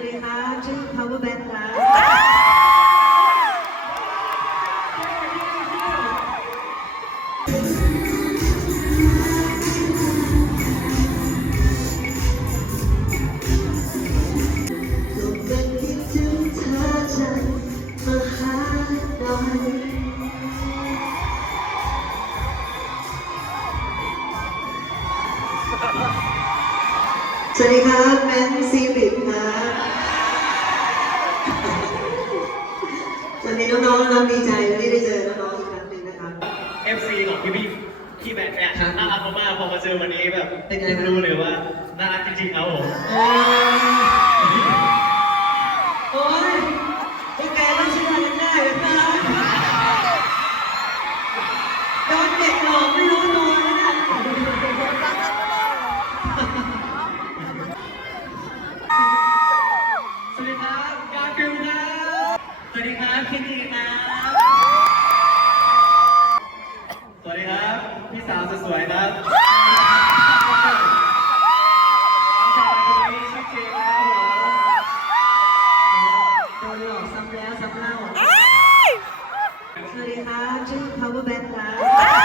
วัสดีครับชื่อ Power Band ครับทุกวันคิดถึงเธอจังมาหาหน่อยสวัสดีครับแมนซีริ วัสดีน้องๆน้องๆดีใจที่ได้เจอน้องๆอีกครั้งหนึ่งนะครับ FC ของพี่พี่พี่แบทเนี่ยครับน่ารักมากๆพอมาเจอวันนี้แบบเป็นไงครับรู้เลยว่าน่ารักจริงๆครับผมโอ้ยโอ้ยพวกแกต้องเชื่อกันได้หรือเปล่าโดนเด็กหลอกไม่รู้ตัว วัสดีครับคินดีครับ สวัสดีครับ พี่สาวสวยๆครับน้งชายคนนี้ชื่อเจมส์ครับผมโดนหลอกซ้ำแล้วซ้ำเล่าสวัสดีครับชื่อ Power Band ครับ